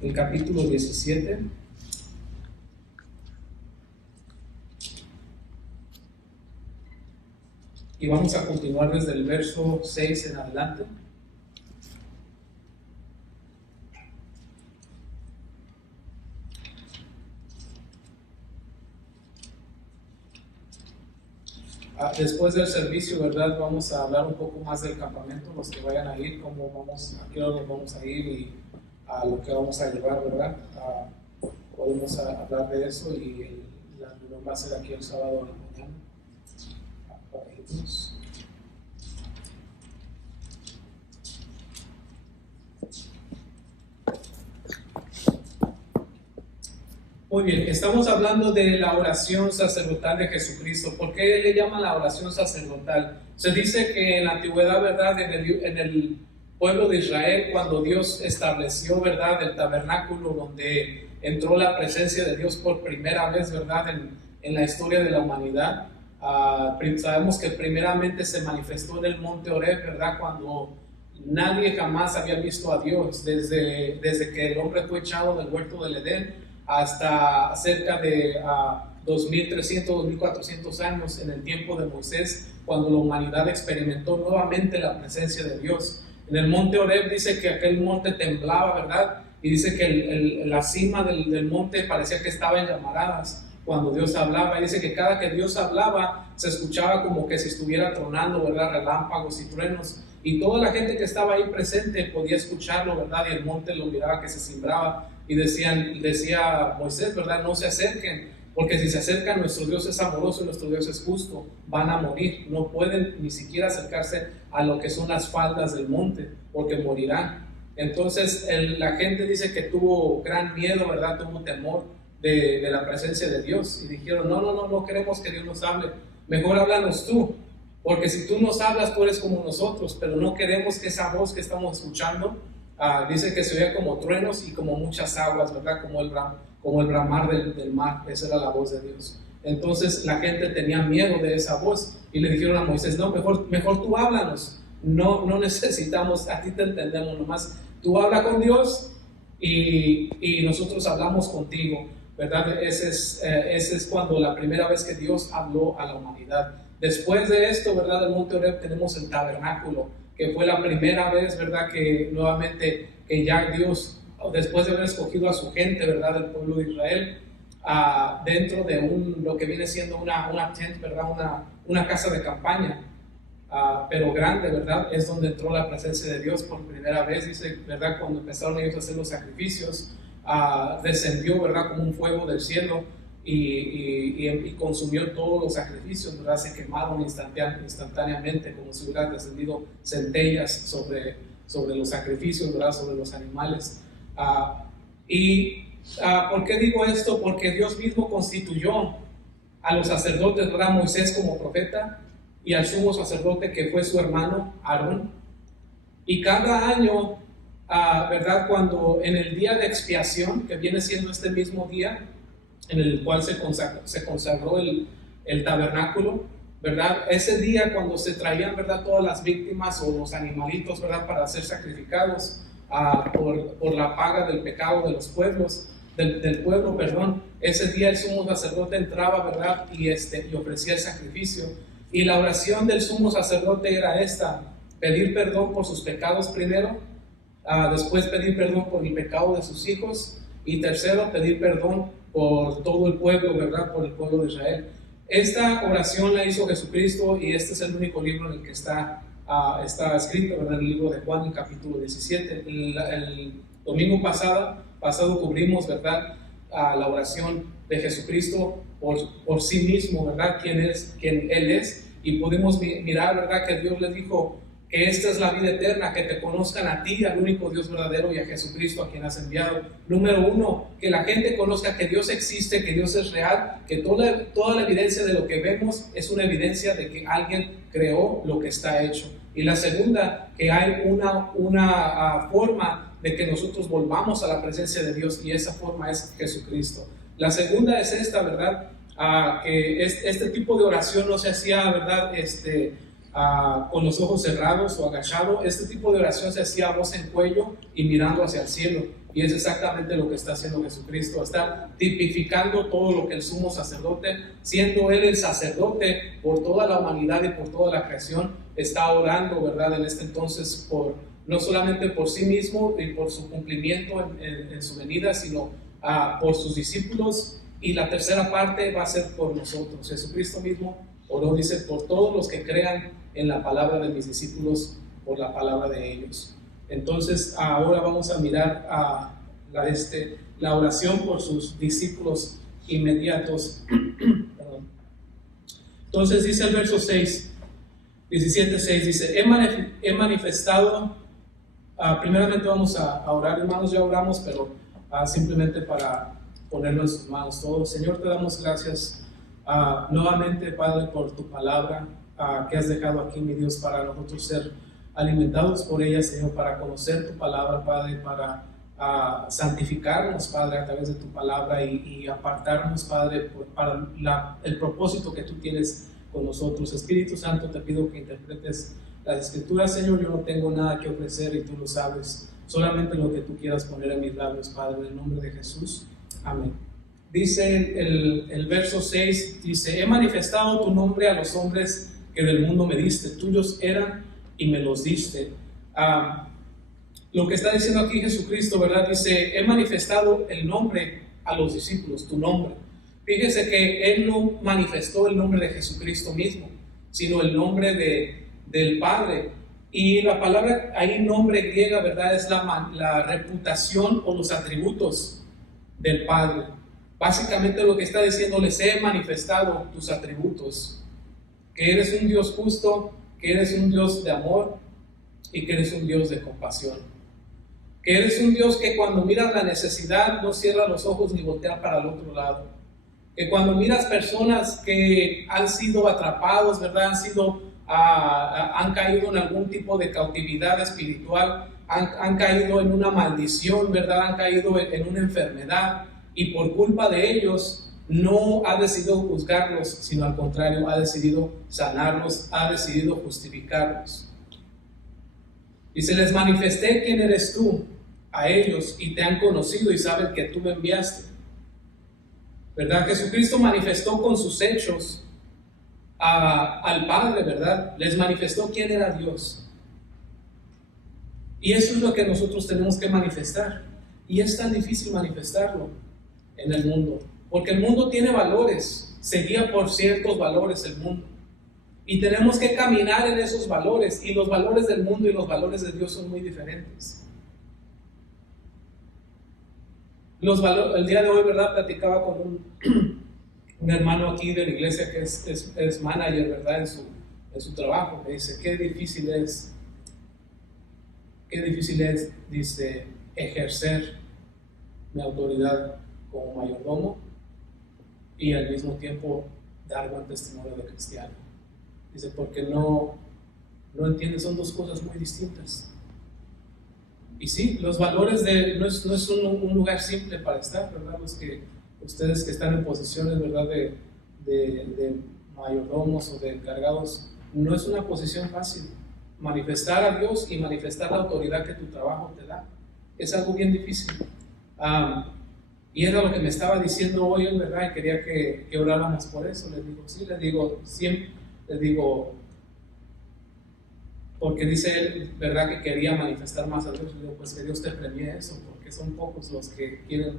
el capítulo 17. Y vamos a continuar desde el verso 6 en adelante. Después del servicio, ¿verdad? Vamos a hablar un poco más del campamento, los que vayan a ir, cómo vamos, a qué hora nos vamos a ir y a lo que vamos a llevar, ¿verdad? Podemos hablar de eso y la reunión va a ser aquí el sábado en la mañana. Para irnos. Muy bien, estamos hablando de la oración sacerdotal de Jesucristo. ¿Por qué le llaman la oración sacerdotal? Se dice que en la antigüedad, ¿verdad? En el pueblo de Israel, cuando Dios estableció, ¿verdad? El tabernáculo donde entró la presencia de Dios por primera vez, ¿verdad? En la historia de la humanidad. Sabemos que primeramente se manifestó en el monte Horeb, ¿verdad? Cuando nadie jamás había visto a Dios, desde que el hombre fue echado del huerto del Edén hasta cerca de 2300, 2400 años en el tiempo de Moisés, cuando la humanidad experimentó nuevamente la presencia de Dios. En el monte Horeb dice que aquel monte temblaba, ¿verdad? Y dice que la cima del monte parecía que estaba en llamaradas cuando Dios hablaba. Y dice que cada que Dios hablaba se escuchaba como que si estuviera tronando, ¿verdad? Relámpagos y truenos. Y toda la gente que estaba ahí presente podía escucharlo, ¿verdad? Y el monte lo miraba que se cimbraba. Y decía Moisés, ¿verdad? No se acerquen, porque si se acercan, nuestro Dios es amoroso y nuestro Dios es justo. Van a morir, no pueden ni siquiera acercarse a lo que son las faldas del monte, porque morirán. Entonces la gente dice que tuvo gran miedo, ¿verdad? Tuvo temor de la presencia de Dios. Y dijeron, no queremos que Dios nos hable. Mejor háblanos tú, porque si tú nos hablas, tú eres como nosotros, pero no queremos que esa voz que estamos escuchando, dice que se oía como truenos y como muchas aguas, ¿verdad? Como el bramar del mar. Esa era la voz de Dios. Entonces la gente tenía miedo de esa voz y le dijeron a Moisés, no, mejor tú háblanos. No necesitamos, a ti te entendemos nomás. Tú habla con Dios y nosotros hablamos contigo, ¿verdad? Ese es cuando la primera vez que Dios habló a la humanidad. Después de esto, ¿verdad? Del monte Horeb tenemos el tabernáculo, que fue la primera vez, ¿verdad? Que nuevamente, que ya Dios, después de haber escogido a su gente, ¿verdad? Del pueblo de Israel, dentro de lo que viene siendo una tent, ¿verdad? Una casa de campaña, pero grande, ¿verdad? Es donde entró la presencia de Dios por primera vez, dice, ¿verdad? Cuando empezaron ellos a hacer los sacrificios, descendió, ¿verdad? Como un fuego del cielo y consumió todos los sacrificios, ¿verdad? Se quemaron instantáneamente, como si hubieran descendido centellas sobre los sacrificios, ¿verdad? Sobre los animales. ¿Por qué digo esto? Porque Dios mismo constituyó a los sacerdotes, ¿verdad? Moisés como profeta y al sumo sacerdote que fue su hermano Aarón. Y cada año, ¿verdad? Cuando en el día de expiación, que viene siendo este mismo día en el cual se consagró el tabernáculo, ¿verdad? Ese día cuando se traían, ¿verdad? Todas las víctimas o los animalitos, ¿verdad? Para ser sacrificados por la paga del pecado de los pueblos, del pueblo, perdón. Ese día el sumo sacerdote entraba, ¿verdad? Y ofrecía el sacrificio. Y la oración del sumo sacerdote era esta: pedir perdón por sus pecados primero, después pedir perdón por el pecado de sus hijos, y tercero, pedir perdón por todo el pueblo, ¿verdad? Por el pueblo de Israel. Esta oración la hizo Jesucristo y este es el único libro en el que está escrito, ¿verdad? El libro de Juan, el capítulo 17. El domingo pasado cubrimos, ¿verdad? La oración de Jesucristo por sí mismo, ¿verdad? Quién Él es, y pudimos mirar, ¿verdad? Que Dios les dijo que esta es la vida eterna, que te conozcan a ti, al único Dios verdadero, y a Jesucristo a quien has enviado. Número uno, que la gente conozca que Dios existe, que Dios es real, que toda la evidencia de lo que vemos es una evidencia de que alguien creó lo que está hecho. Y la segunda, que hay una forma de que nosotros volvamos a la presencia de Dios, y esa forma es Jesucristo. La segunda es esta, ¿verdad? Que este tipo de oración no se hacía, ¿verdad? Con los ojos cerrados o agachado. Este tipo de oración se hacía a voz en cuello y mirando hacia el cielo. y es exactamente lo que está haciendo Jesucristo. Está tipificando todo lo que el sumo sacerdote, siendo Él el sacerdote por toda la humanidad y por toda la creación, está orando, ¿verdad? En este entonces, no solamente por sí mismo y por su cumplimiento en su venida, sino por sus discípulos, y la tercera parte va a ser por nosotros. Jesucristo mismo oró, dice, por todos los que crean en la palabra de mis discípulos, por la palabra de ellos. Entonces ahora vamos a mirar la oración por sus discípulos inmediatos. Entonces dice el verso 6, 17:6, dice, he manifestado, primeramente vamos a orar, hermanos, ya oramos, pero simplemente para ponerlo en sus manos todos. Señor, te damos gracias nuevamente, Padre, por tu palabra que has dejado aquí, mi Dios, para nosotros ser alimentados por ella, Señor, para conocer tu palabra, Padre, para santificarnos, Padre, a través de tu palabra y apartarnos, Padre, para el propósito que tú tienes con nosotros. Espíritu Santo, te pido que interpretes las Escrituras, Señor. Yo no tengo nada que ofrecer y tú lo sabes, solamente lo que tú quieras poner en mis labios, Padre, en el nombre de Jesús. Amén. Dice el verso 6, dice, he manifestado tu nombre a los hombres que del mundo me diste, tuyos eran y me los diste. Lo que está diciendo aquí Jesucristo, ¿verdad? Dice, he manifestado el nombre a los discípulos, tu nombre. Fíjese que Él no manifestó el nombre de Jesucristo mismo, sino el nombre del Padre. Y la palabra ahí, nombre griega, ¿verdad? Es la reputación o los atributos del Padre. Básicamente lo que está diciendo, les he manifestado tus atributos, que eres un Dios justo, que eres un Dios de amor y que eres un Dios de compasión, que eres un Dios que cuando miras la necesidad no cierra los ojos ni voltea para el otro lado, que cuando miras personas que han sido atrapados, ¿verdad? Han caído en algún tipo de cautividad espiritual, han caído en una maldición, ¿verdad? Han caído en una enfermedad, y por culpa de ellos no ha decidido juzgarlos, sino al contrario, ha decidido sanarlos, ha decidido justificarlos. Y se les manifesté quién eres tú a ellos, y te han conocido y saben que tú me enviaste. ¿Verdad? Jesucristo manifestó con sus hechos al Padre, ¿verdad? Les manifestó quién era Dios. Y eso es lo que nosotros tenemos que manifestar. Y es tan difícil manifestarlo en el mundo, porque el mundo tiene valores, se guía por ciertos valores el mundo, y tenemos que caminar en esos valores, y los valores del mundo y los valores de Dios son muy diferentes. El día de hoy, ¿verdad? Platicaba con un hermano aquí de la iglesia que es manager, ¿verdad? En su trabajo, que dice, qué difícil es, dice, ejercer mi autoridad como mayordomo y al mismo tiempo dar buen testimonio de cristiano. Dice, porque no entiendes, son dos cosas muy distintas. Y sí, los valores no es un lugar simple para estar, ¿verdad? Ustedes que están en posiciones, ¿verdad? De mayordomos o de encargados, no es una posición fácil. Manifestar a Dios y manifestar la autoridad que tu trabajo te da es algo bien difícil. Y era lo que me estaba diciendo hoy, ¿verdad? Y quería que oráramos por eso. Les digo, sí, siempre les digo, porque dice él, ¿verdad? Que quería manifestar más a Dios. Le digo, pues que Dios te premie eso, porque son pocos los que quieren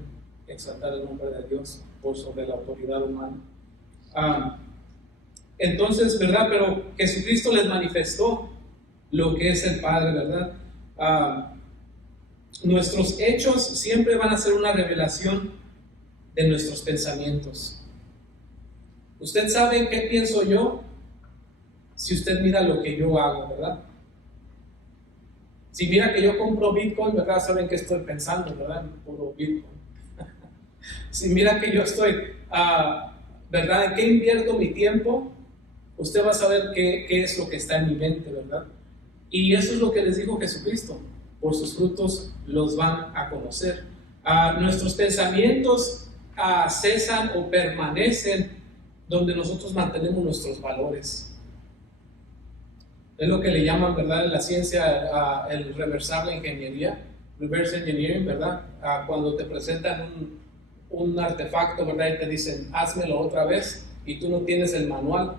exaltar el nombre de Dios por sobre la autoridad humana. Entonces, ¿verdad? Pero Jesucristo les manifestó lo que es el Padre, ¿verdad? Nuestros hechos siempre van a ser una revelación de nuestros pensamientos. Usted sabe qué pienso yo si usted mira lo que yo hago, ¿verdad? Si mira que yo compro Bitcoin, ¿verdad? Saben qué estoy pensando, ¿verdad? Puro Bitcoin. Si mira que yo estoy, ¿verdad? ¿En qué invierto mi tiempo? Usted va a saber qué es lo que está en mi mente, ¿verdad? Y eso es lo que les dijo Jesucristo. Por sus frutos los van a conocer. Nuestros pensamientos cesan o permanecen donde nosotros mantenemos nuestros valores. Es lo que le llaman, ¿verdad? En la ciencia el reversar la ingeniería. reverse engineering, ¿verdad? Cuando te presentan un artefacto, ¿verdad? Y te dicen, házmelo otra vez, y tú no tienes el manual,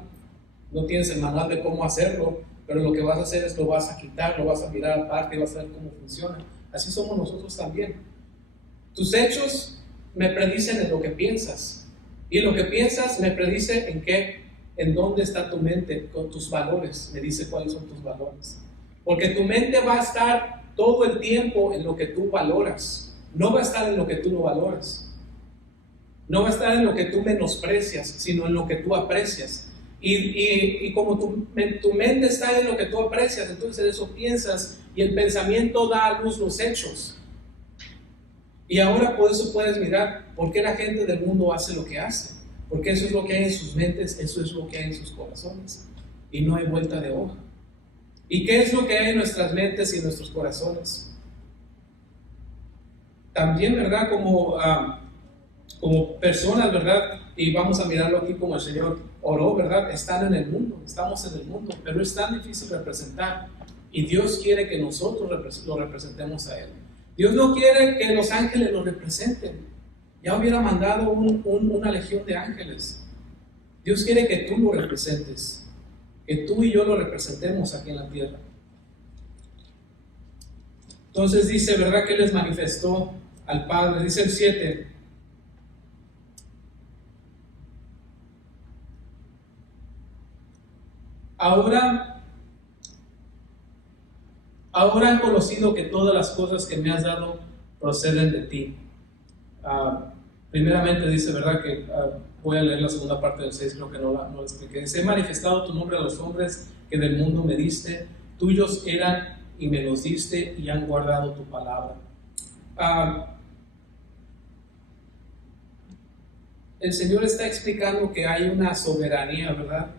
de cómo hacerlo, pero lo que vas a hacer es lo vas a quitar, lo vas a mirar aparte y vas a ver cómo funciona. Así somos nosotros también. Tus hechos me predicen en lo que piensas, y lo que piensas me predice en dónde está tu mente, con tus valores, me dice cuáles son tus valores. Porque tu mente va a estar todo el tiempo en lo que tú valoras, no va a estar en lo que tú no valoras, no va a estar en lo que tú menosprecias, sino en lo que tú aprecias. Y como tu mente está en lo que tú aprecias, entonces eso piensas, y el pensamiento da a luz los hechos. Y ahora por eso puedes mirar por qué la gente del mundo hace lo que hace, porque eso es lo que hay en sus mentes, eso es lo que hay en sus corazones, y no hay vuelta de hoja. ¿Y qué es lo que hay en nuestras mentes y en nuestros corazones? También, ¿verdad? Como personas, ¿verdad? Y vamos a mirarlo aquí como el Señor oró, ¿verdad? Están en el mundo, estamos en el mundo, pero es tan difícil representar, y Dios quiere que nosotros lo representemos a Él. Dios no quiere que los ángeles lo representen. Ya hubiera mandado una legión de ángeles. Dios quiere que tú lo representes, que tú y yo lo representemos aquí en la tierra. Entonces dice, ¿verdad? Que les manifestó al Padre. Dice el 7. Ahora han conocido que todas las cosas que me has dado proceden de ti. Primeramente dice, ¿verdad? Que voy a leer la segunda parte del 6, creo que no la expliqué. Dice, he manifestado tu nombre a los hombres que del mundo me diste, tuyos eran y me los diste y han guardado tu palabra. El Señor está explicando que hay una soberanía, ¿verdad?,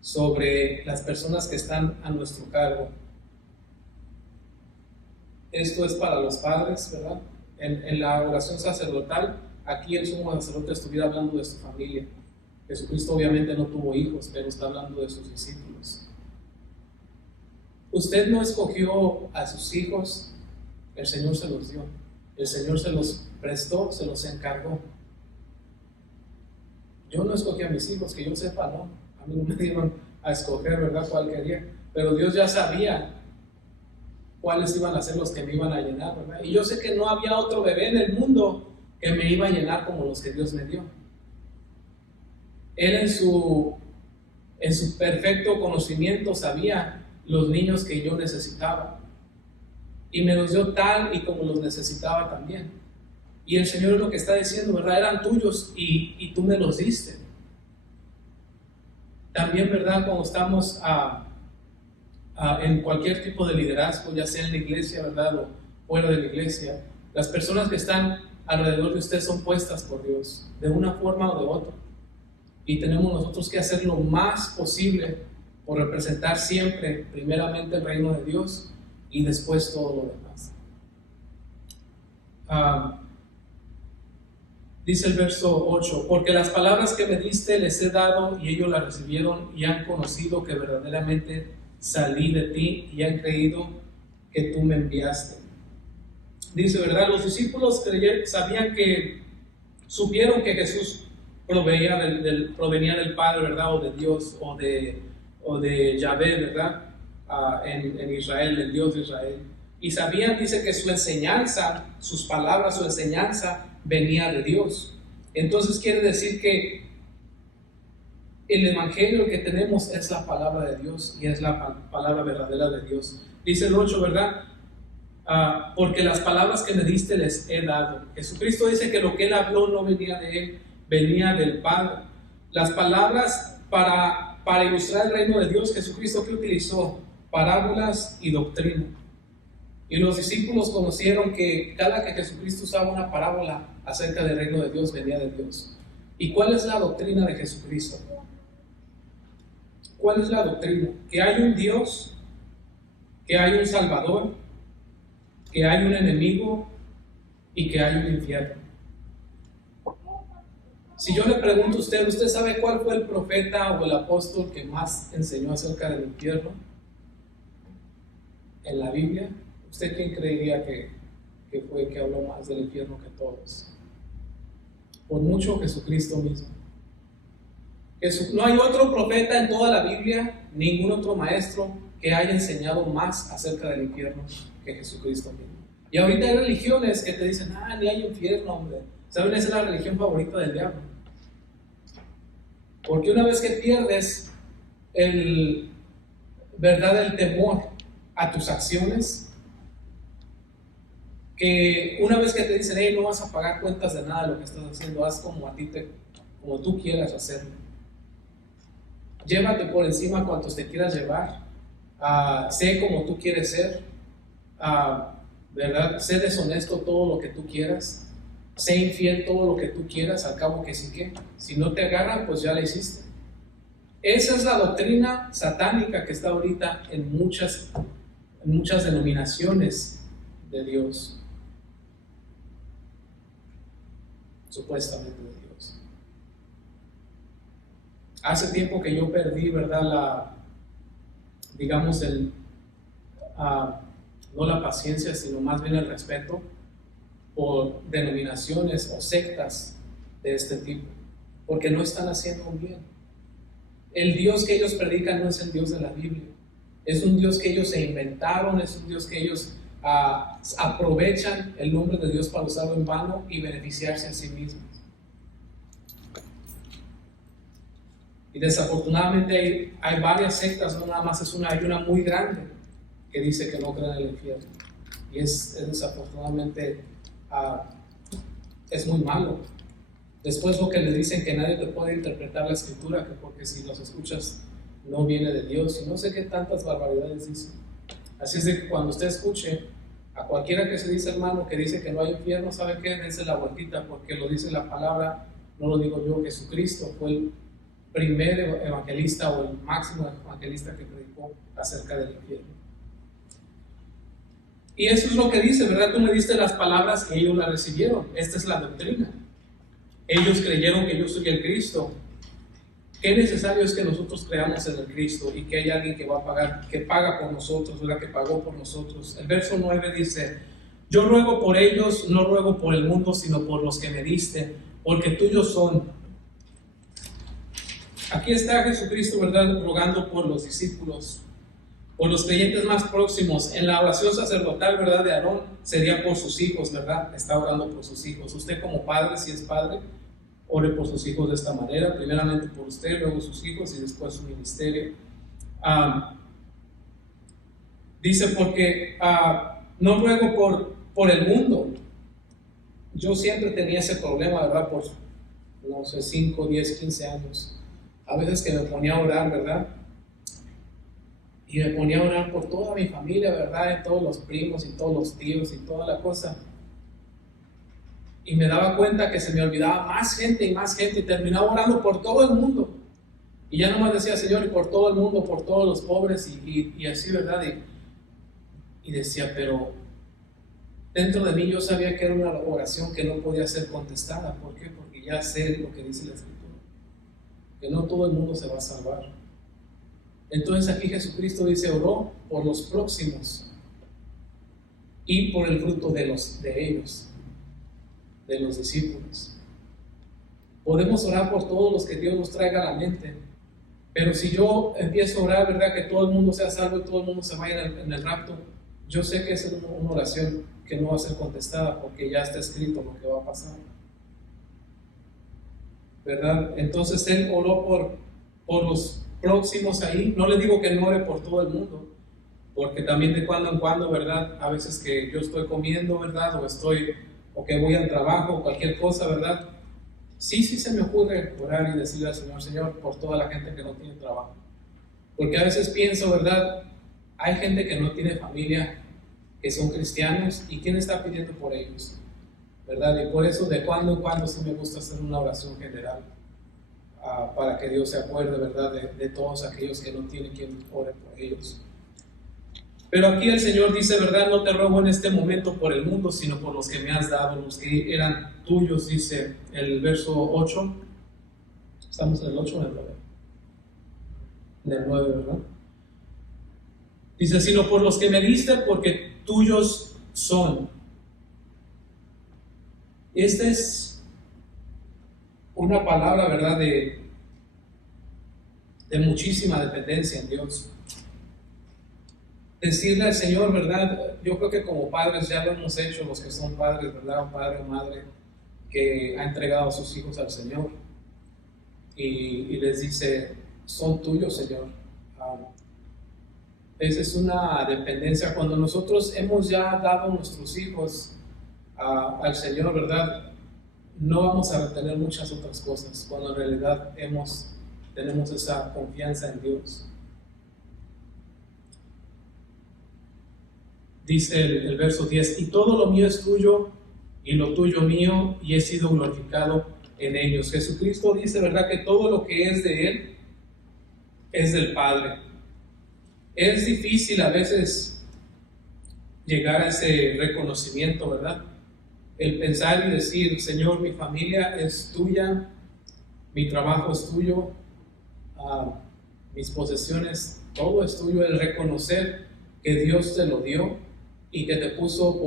sobre las personas que están a nuestro cargo. Esto es para los padres, ¿verdad? En la oración sacerdotal, aquí el sumo sacerdote estuviera hablando de su familia. Jesucristo obviamente no tuvo hijos, pero está hablando de sus discípulos. Usted no escogió a sus hijos, el Señor se los dio. El Señor se los prestó, se los encargó. Yo no escogí a mis hijos, que yo sepa, no. A mí no me dieron a escoger, ¿verdad?, cuál quería. Pero Dios ya sabía cuáles iban a ser los que me iban a llenar, ¿verdad? Y yo sé que no había otro bebé en el mundo que me iba a llenar como los que Dios me dio. Él en su perfecto conocimiento sabía los niños que yo necesitaba, y me los dio tal y como los necesitaba también. Y el Señor es lo que está diciendo, ¿verdad? Eran tuyos y tú me los diste. También, ¿verdad? Cuando estamos en cualquier tipo de liderazgo, ya sea en la iglesia, ¿verdad?, o fuera de la iglesia, las personas que están alrededor de usted son puestas por Dios, de una forma o de otra. Y tenemos nosotros que hacer lo más posible por representar siempre, primeramente, el reino de Dios y después todo lo demás. Dice el verso 8, porque las palabras que me diste les he dado y ellos las recibieron y han conocido que verdaderamente salí de ti y han creído que tú me enviaste. Dice, ¿verdad? Los discípulos supieron que Jesús provenía del Padre, ¿verdad? O de Dios, o de Yahvé, ¿verdad? En Israel, el Dios de Israel. Y sabían, dice, que su enseñanza, sus palabras, su enseñanza venía de Dios. Entonces quiere decir que el evangelio que tenemos es la palabra de Dios y es la palabra verdadera de Dios. Dice el 8, ¿verdad? Porque las palabras que me diste les he dado. Jesucristo dice que lo que Él habló no venía de Él, venía del Padre. Las palabras para ilustrar el reino de Dios, Jesucristo, ¿qué utilizó? Parábolas y doctrina. Y los discípulos conocieron que cada que Jesucristo usaba una parábola acerca del reino de Dios, venía de Dios. ¿Y cuál es la doctrina de Jesucristo? ¿Cuál es la doctrina? Que hay un Dios, que hay un Salvador, que hay un enemigo y que hay un infierno. Si yo le pregunto a usted sabe cuál fue el profeta o el apóstol que más enseñó acerca del infierno en la Biblia? ¿Usted quién creería que fue el que habló más del infierno que todos? Por mucho Jesucristo mismo. No hay otro profeta en toda la Biblia, ningún otro maestro que haya enseñado más acerca del infierno que Jesucristo mismo. Y ahorita hay religiones que te dicen, ni hay infierno, hombre. ¿Saben? Esa es la religión favorita del diablo. Porque una vez que pierdes el temor a tus acciones, que una vez que te dicen, no vas a pagar cuentas de nada de lo que estás haciendo, haz como como tú quieras hacerlo. Llévate por encima cuantos te quieras llevar. Sé como tú quieres ser. ¿Verdad? Sé deshonesto todo lo que tú quieras. Sé infiel todo lo que tú quieras. Al cabo que sí que. Si no te agarran, pues ya la hiciste. Esa es la doctrina satánica que está ahorita en muchas denominaciones de Dios. Supuestamente de Dios. Hace tiempo que yo perdí, ¿verdad? No la paciencia, sino más bien el respeto por denominaciones o sectas de este tipo, porque no están haciendo un bien. El Dios que ellos predican no es el Dios de la Biblia, es un Dios que ellos se inventaron, es un Dios que ellos aprovechan el nombre de Dios para usarlo en vano y beneficiarse a sí mismos. Y desafortunadamente hay varias sectas, no nada más es una, hay una muy grande que dice que no creen en el infierno. Y es desafortunadamente, es muy malo. Después lo que le dicen que nadie te puede interpretar la escritura, que porque si los escuchas no viene de Dios, y no sé qué tantas barbaridades dicen. Así es de que cuando usted escuche a cualquiera que se dice hermano que dice que no hay infierno, ¿sabe qué? Dense la vueltita, porque lo dice la palabra, no lo digo yo. Jesucristo fue el primer evangelista o el máximo evangelista que predicó acerca del infierno. Y eso es lo que dice, ¿verdad? Tú me diste las palabras y ellos las recibieron. Esta es la doctrina. Ellos creyeron que yo soy el Cristo. Qué necesario es que nosotros creamos en el Cristo y que hay alguien que va a pagar, que paga por nosotros, ¿verdad? Que pagó por nosotros. El verso 9 dice: yo ruego por ellos, no ruego por el mundo, sino por los que me diste, porque tuyos son. Aquí está Jesucristo, ¿verdad? Rogando por los discípulos, por los creyentes más próximos. En la oración sacerdotal, ¿verdad? De Aarón sería por sus hijos, ¿verdad? Está orando por sus hijos. Usted como padre, si es padre, ore por sus hijos de esta manera, primeramente por usted, luego sus hijos y después su ministerio. Dice, porque no ruego por el mundo. Yo siempre tenía ese problema, ¿verdad? Por, no sé, 5, 10, 15 años. A veces que me ponía a orar, ¿verdad? Y me ponía a orar por toda mi familia, ¿verdad? Y todos los primos y todos los tíos y toda la cosa. Y me daba cuenta que se me olvidaba más gente y terminaba orando por todo el mundo. Y ya nomás decía, Señor, y por todo el mundo, por todos los pobres y así, ¿verdad? Y decía, pero dentro de mí yo sabía que era una oración que no podía ser contestada. ¿Por qué? Porque ya sé lo que dice la Escritura, que no todo el mundo se va a salvar. Entonces aquí Jesucristo dice, oró por los próximos y por el fruto de ellos, de los discípulos. Podemos orar por todos los que Dios nos traiga a la mente, pero si yo empiezo a orar, ¿verdad? Que todo el mundo sea salvo y todo el mundo se vaya en el rapto, yo sé que es una oración que no va a ser contestada porque ya está escrito lo que va a pasar, ¿verdad? Entonces él oró por los próximos ahí. No le digo que no ore por todo el mundo, porque también de cuando en cuando, ¿verdad? A veces que yo estoy comiendo, ¿verdad? O que voy al trabajo o cualquier cosa, ¿verdad? Sí se me ocurre orar y decirle al Señor, Señor, por toda la gente que no tiene trabajo. Porque a veces pienso, ¿verdad? Hay gente que no tiene familia, que son cristianos, ¿y quién está pidiendo por ellos? ¿Verdad? Y por eso de cuando en cuando sí me gusta hacer una oración general, para que Dios se acuerde, ¿verdad? De todos aquellos que no tienen quien ore por ellos. Pero aquí el Señor dice, ¿verdad? No te ruego en este momento por el mundo, sino por los que me has dado, los que eran tuyos, dice el verso 8. Estamos en el 8 o en el 9. En el 9, ¿verdad? Dice, sino por los que me diste, porque tuyos son. Esta es una palabra, ¿verdad?, de muchísima dependencia en Dios. Decirle al Señor, ¿verdad? Yo creo que como padres ya lo hemos hecho, los que son padres, ¿verdad? Un padre o madre que ha entregado a sus hijos al Señor y les dice, son tuyos, Señor. Esa es una dependencia. Cuando nosotros hemos ya dado nuestros hijos al Señor, ¿verdad? No vamos a retener muchas otras cosas, cuando en realidad tenemos esa confianza en Dios. Dice el verso 10, y todo lo mío es tuyo, y lo tuyo mío, y he sido glorificado en ellos. Jesucristo dice, ¿verdad?, que todo lo que es de Él es del Padre. Es difícil a veces llegar a ese reconocimiento, ¿verdad? El pensar y decir, Señor, mi familia es tuya, mi trabajo es tuyo, mis posesiones, todo es tuyo. El reconocer que Dios te lo dio y que te puso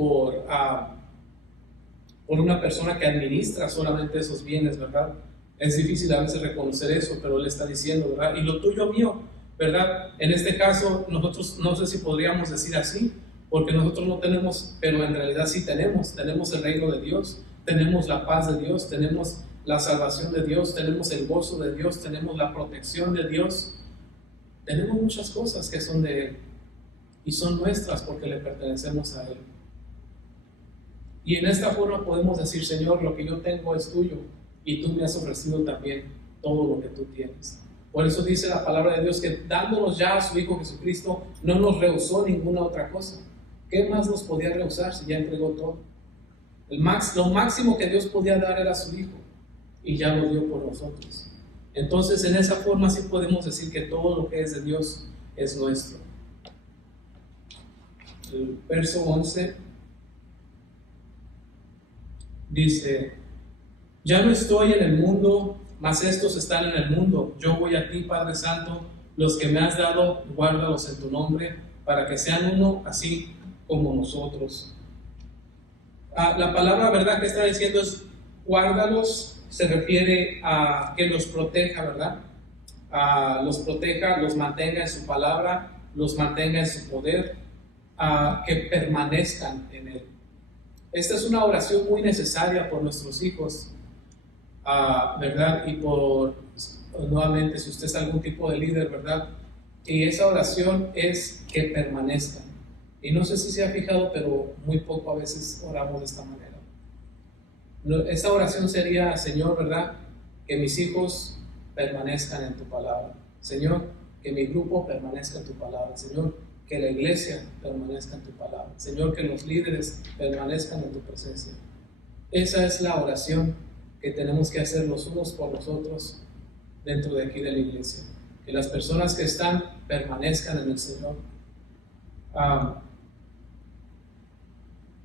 por una persona que administra solamente esos bienes, ¿verdad? Es difícil a veces reconocer eso, pero Él está diciendo, ¿verdad? Y lo tuyo mío, ¿verdad? En este caso, nosotros no sé si podríamos decir así, porque nosotros no tenemos, pero en realidad sí tenemos el reino de Dios, tenemos la paz de Dios, tenemos la salvación de Dios, tenemos el gozo de Dios, tenemos la protección de Dios, tenemos muchas cosas que son de Él y son nuestras porque le pertenecemos a Él. Y en esta forma podemos decir, Señor, lo que yo tengo es tuyo y tú me has ofrecido también todo lo que tú tienes. Por eso dice la palabra de Dios que dándonos ya a su Hijo Jesucristo no nos rehusó ninguna otra cosa. ¿Qué más nos podía rehusar si ya entregó todo? Lo máximo que Dios podía dar era su Hijo y ya lo dio por nosotros. Entonces en esa forma sí podemos decir que todo lo que es de Dios es nuestro. El verso 11 dice, ya no estoy en el mundo, mas estos están en el mundo. Yo voy a ti, Padre Santo, los que me has dado, guárdalos en tu nombre, para que sean uno así como nosotros. La palabra, ¿verdad?, que está diciendo es guárdalos, se refiere a que los proteja, ¿verdad? Los proteja, los mantenga en su palabra, los mantenga en su poder, que permanezcan en Él. Esta es una oración muy necesaria por nuestros hijos, ¿verdad? Y nuevamente, si usted es algún tipo de líder, ¿verdad? Y esa oración es que permanezcan. Y no sé si se ha fijado, pero muy poco a veces oramos de esta manera. Esta oración sería, Señor, ¿verdad?, que mis hijos permanezcan en tu palabra. Señor, que mi grupo permanezca en tu palabra. Señor, que la iglesia permanezca en tu palabra. Señor, que los líderes permanezcan en tu presencia. Esa es la oración que tenemos que hacer los unos por los otros dentro de aquí de la iglesia. Que las personas que están permanezcan en el Señor.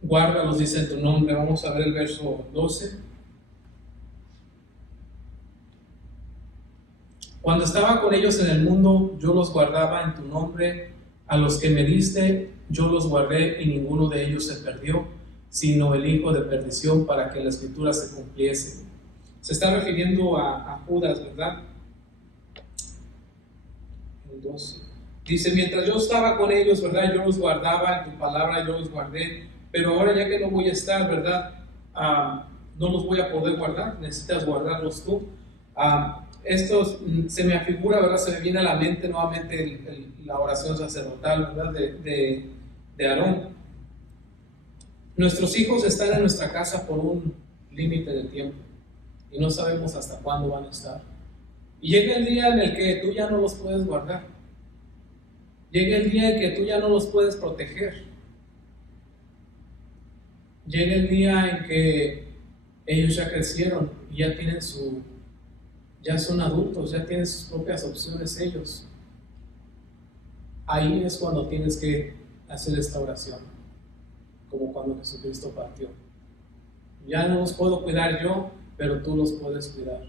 Guárdalos, dice en tu nombre. Vamos a ver el verso 12. Cuando estaba con ellos en el mundo, yo los guardaba en tu nombre. A los que me diste, yo los guardé y ninguno de ellos se perdió, sino el hijo de perdición, para que la escritura se cumpliese. Se está refiriendo a Judas, ¿verdad? El 12. Dice, mientras yo estaba con ellos, ¿verdad?, yo los guardaba en tu palabra, yo los guardé, pero ahora ya que no voy a estar, ¿verdad?, no los voy a poder guardar, necesitas guardarlos tú. Esto se me afigura, ¿verdad?, se me viene a la mente nuevamente la oración sacerdotal, ¿verdad?, de Aarón. Nuestros hijos están en nuestra casa por un límite de tiempo y no sabemos hasta cuándo van a estar. Y llega el día en el que tú ya no los puedes guardar. Llega el día en que tú ya no los puedes proteger. Llega el día en que ellos ya crecieron y ya son adultos, ya tienen sus propias opciones ellos. Ahí es cuando tienes que hacer esta oración, como cuando Jesucristo partió. Ya no los puedo cuidar yo, pero tú los puedes cuidar.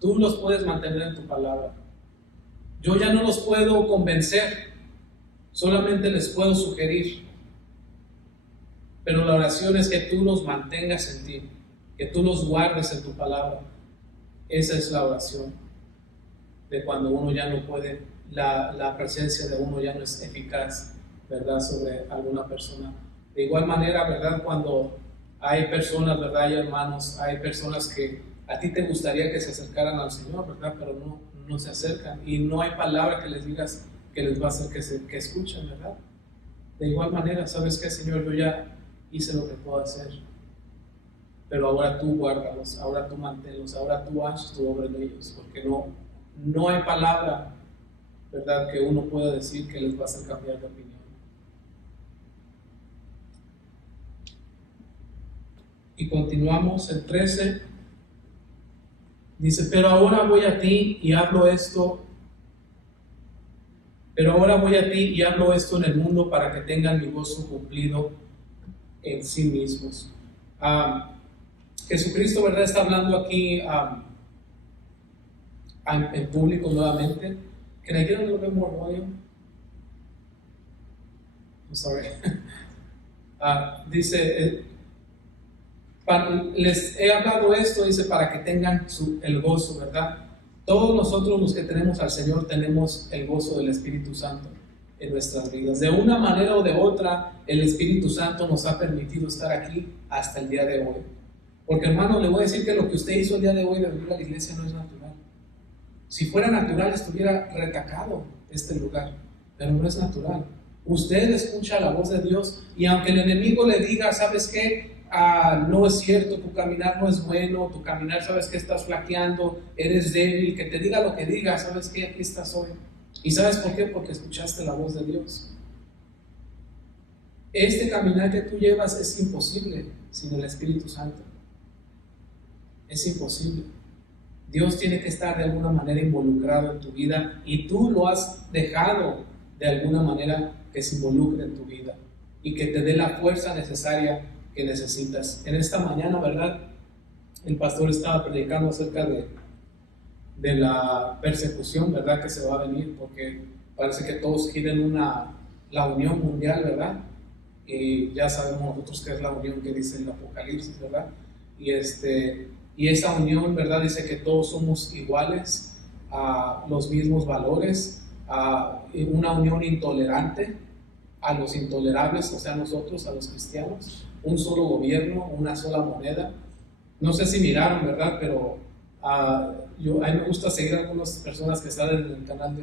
Tú los puedes mantener en tu palabra. Yo ya no los puedo convencer, solamente les puedo sugerir. pero la oración es que tú los mantengas en ti, que tú los guardes en tu palabra. Esa es la oración de cuando uno ya no puede, la presencia de uno ya no es eficaz, ¿verdad?, sobre alguna persona. De igual manera, ¿verdad?, cuando hay personas, ¿verdad?, hay hermanos, hay personas que a ti te gustaría que se acercaran al Señor, ¿verdad?, pero no se acercan, y no hay palabra que les digas que les va a hacer que escuchen, ¿verdad? De igual manera, ¿sabes qué, Señor? Yo ya hice lo que puedo hacer, pero ahora tú guárdalos, ahora tú manténlos, ahora tú haces tu obra en ellos, porque no hay palabra, ¿verdad?, que uno pueda decir que les va a hacer cambiar de opinión. Y continuamos el 13. Dice, pero ahora voy a ti y hablo esto en el mundo para que tengan mi gozo cumplido en sí mismos. Jesucristo, ¿verdad?, está hablando aquí en público nuevamente. Can I get a little bit more volume? I'm sorry. Dice, les he hablado esto, dice, para que tengan el gozo, ¿verdad? Todos nosotros los que tenemos al Señor tenemos el gozo del Espíritu Santo en nuestras vidas. De una manera o de otra, el Espíritu Santo nos ha permitido estar aquí hasta el día de hoy. Porque, hermano, le voy a decir que lo que usted hizo el día de hoy de venir a la iglesia no es natural. Si fuera natural, estuviera retacado este lugar, pero no es natural. Usted escucha la voz de Dios, y aunque el enemigo le diga, ¿sabes qué? No es cierto, tu caminar no es bueno, tu caminar, ¿sabes qué? Estás flaqueando, eres débil, que te diga lo que diga, ¿sabes qué? Aquí estás hoy. ¿Y sabes por qué? Porque escuchaste la voz de Dios. Este caminar que tú llevas es imposible sin el Espíritu Santo. Es imposible. Dios tiene que estar de alguna manera involucrado en tu vida, y tú lo has dejado de alguna manera que se involucre en tu vida y que te dé la fuerza necesaria que necesitas. En esta mañana, ¿verdad?, el pastor estaba predicando acerca de la persecución, ¿verdad?, que se va a venir, porque parece que todos quieren la unión mundial, ¿verdad? Y ya sabemos nosotros qué es la unión que dice el Apocalipsis, ¿verdad? Y esa unión, ¿verdad?, dice que todos somos iguales, a los mismos valores, a una unión intolerante a los intolerables, o sea, nosotros, a los cristianos, un solo gobierno, una sola moneda. No sé si miraron, ¿verdad?, pero a mí me gusta seguir a algunas personas que salen en el canal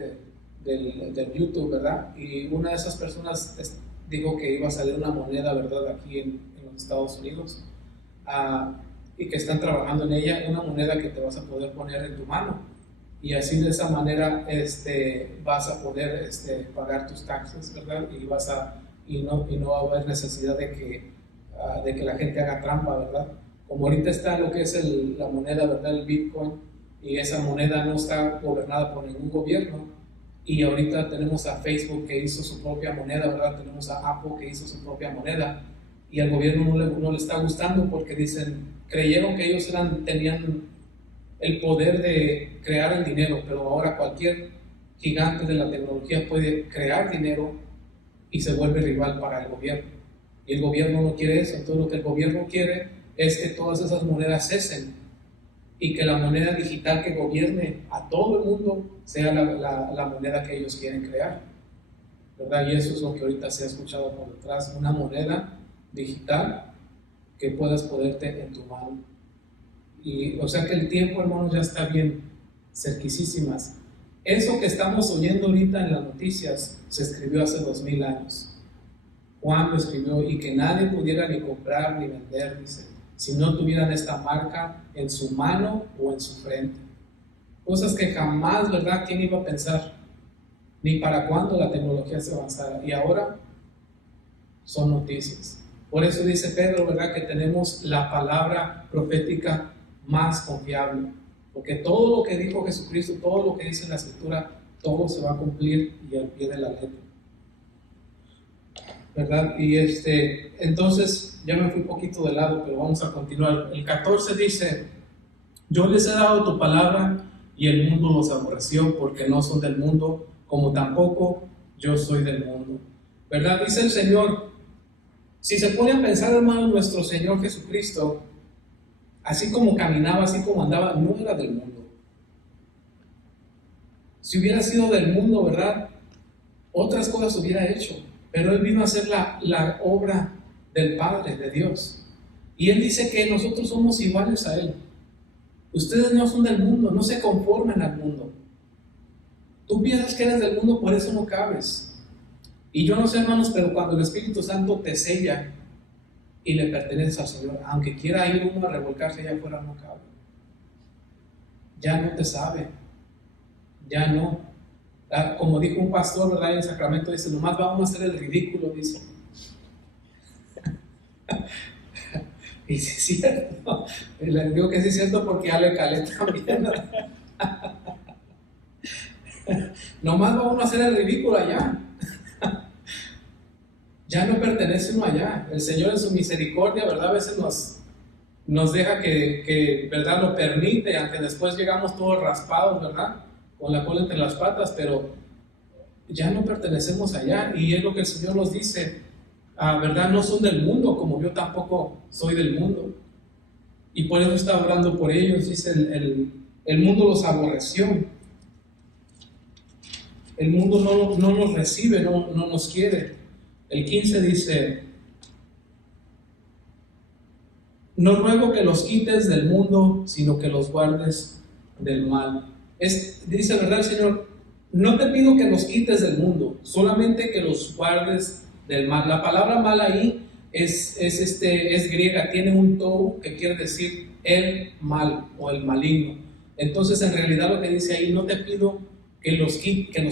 de YouTube, ¿verdad? Y una de esas personas dijo que iba a salir una moneda, ¿verdad?, aquí en los Estados Unidos, y que están trabajando en ella, una moneda que te vas a poder poner en tu mano, y así de esa manera vas a poder pagar tus taxes, ¿verdad? Y no va a haber necesidad de que la gente haga trampa, ¿verdad? Como ahorita está lo que es la moneda, ¿verdad?, el Bitcoin, y esa moneda no está gobernada por ningún gobierno, y ahorita tenemos a Facebook que hizo su propia moneda, ¿verdad? Tenemos a Apple que hizo su propia moneda, y al gobierno no le está gustando porque creyeron que ellos tenían el poder de crear el dinero, pero ahora cualquier gigante de la tecnología puede crear dinero y se vuelve rival para el gobierno. Y el gobierno no quiere eso. Entonces lo que el gobierno quiere es que todas esas monedas cesen y que la moneda digital que gobierne a todo el mundo sea la moneda que ellos quieren crear, ¿verdad? Y eso es lo que ahorita se ha escuchado por detrás, una moneda digital que puedas ponerte en tu mano. Y o sea que el tiempo, hermanos, ya está bien cerquísimas. Eso que estamos oyendo ahorita en las noticias se escribió hace 2000 años. Juan lo escribió, y que nadie pudiera ni comprar ni vender, dice, si no tuvieran esta marca en su mano o en su frente. Cosas que jamás, ¿verdad?, ¿quién iba a pensar? Ni para cuándo la tecnología se avanzara. Y ahora son noticias. Por eso dice Pedro, ¿verdad?, que tenemos la palabra profética más confiable, porque todo lo que dijo Jesucristo, todo lo que dice en la Escritura, todo se va a cumplir y al pie de la letra, ¿verdad? Y entonces ya me fui un poquito de lado, pero vamos a continuar. El 14 dice, yo les he dado tu palabra y el mundo los aborreció, porque no son del mundo, como tampoco yo soy del mundo, ¿verdad? Dice el Señor, Si se pone a pensar, hermano, nuestro Señor Jesucristo, así como caminaba, así como andaba, no era del mundo. Si hubiera sido del mundo, ¿verdad?, otras cosas hubiera hecho, pero Él vino a hacer la obra del Padre, de Dios. Y Él dice que nosotros somos iguales a Él. Ustedes no son del mundo, no se conformen al mundo. Tú piensas que eres del mundo, por eso no cabes. Y yo no sé, hermanos, pero cuando el Espíritu Santo te sella y le perteneces al Señor, aunque quiera ir uno a revolcarse allá afuera, no cabe. Ya no te sabe, ya no. Como dijo un pastor, ¿verdad?, en Sacramento, dice, nomás vamos a hacer el ridículo, dice. Y sí es cierto, le digo que sí es cierto porque ya le calé también. Nomás vamos a hacer el ridículo allá. Ya no pertenece uno allá. El Señor en su misericordia, ¿verdad?, a veces nos deja que, ¿verdad?, lo permite, aunque después llegamos todos raspados, ¿verdad?, con la cola entre las patas, pero ya no pertenecemos allá. Y es lo que el Señor nos dice, ¿verdad?, no son del mundo, como yo tampoco soy del mundo. Y por eso está hablando por ellos, dice, el mundo los aborreció. El mundo no nos recibe, no nos quiere. El 15 dice, no ruego que los quites del mundo, sino que los guardes del mal. Dice, ¿verdad, el Señor? No te pido que los quites del mundo, solamente que los guardes del mal. La palabra mal ahí es griega, tiene un tou que quiere decir el mal o el maligno. Entonces, en realidad lo que dice ahí, no te pido que los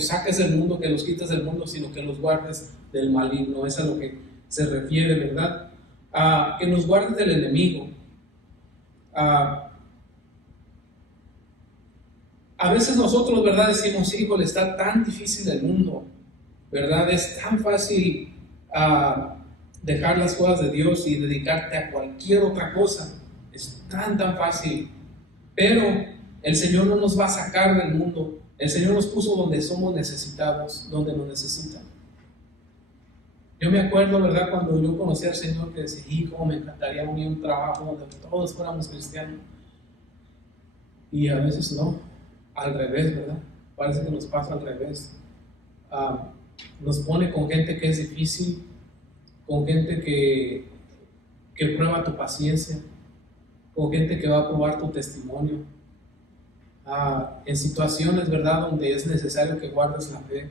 saques del mundo, que los quites del mundo, sino que los guardes del maligno. Es a lo que se refiere, ¿verdad? Que nos guardes del enemigo. A veces nosotros, ¿verdad?, decimos, híjole, está tan difícil el mundo, ¿verdad? Es tan fácil dejar las cosas de Dios y dedicarte a cualquier otra cosa. Es tan fácil. Pero el Señor no nos va a sacar del mundo. El Señor nos puso donde somos necesitados, donde nos necesitan. Yo me acuerdo, ¿verdad?, cuando yo conocí al Señor, que decía, cómo me encantaría unir un trabajo donde todos fuéramos cristianos. Y a veces no, al revés, ¿verdad? Parece que nos pasa al revés. Nos pone con gente que es difícil, con gente que prueba tu paciencia, con gente que va a probar tu testimonio, en situaciones, ¿verdad?, donde es necesario que guardes la fe.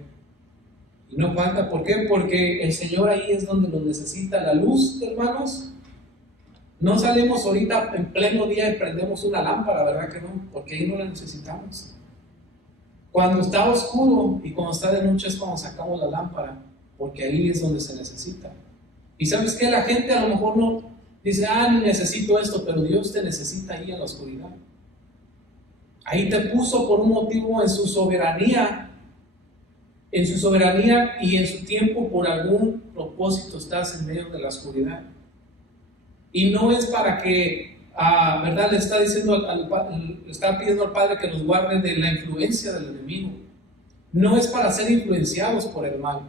Y no falta, ¿por qué? Porque el Señor ahí es donde nos necesita. La luz, hermanos, no salimos ahorita en pleno día y prendemos una lámpara, ¿verdad que no? Porque ahí no la necesitamos. Cuando está oscuro y cuando está de noche es cuando sacamos la lámpara, porque ahí es donde se necesita. Y ¿sabes qué? La gente a lo mejor no dice, ni necesito esto, pero Dios te necesita ahí en la oscuridad. Ahí te puso por un motivo en su soberanía y en su tiempo, por algún propósito estás en medio de la oscuridad. Y no es para que, ¿verdad?, le está diciendo le está pidiendo al Padre que nos guarde de la influencia del enemigo. No es para ser influenciados por el mal,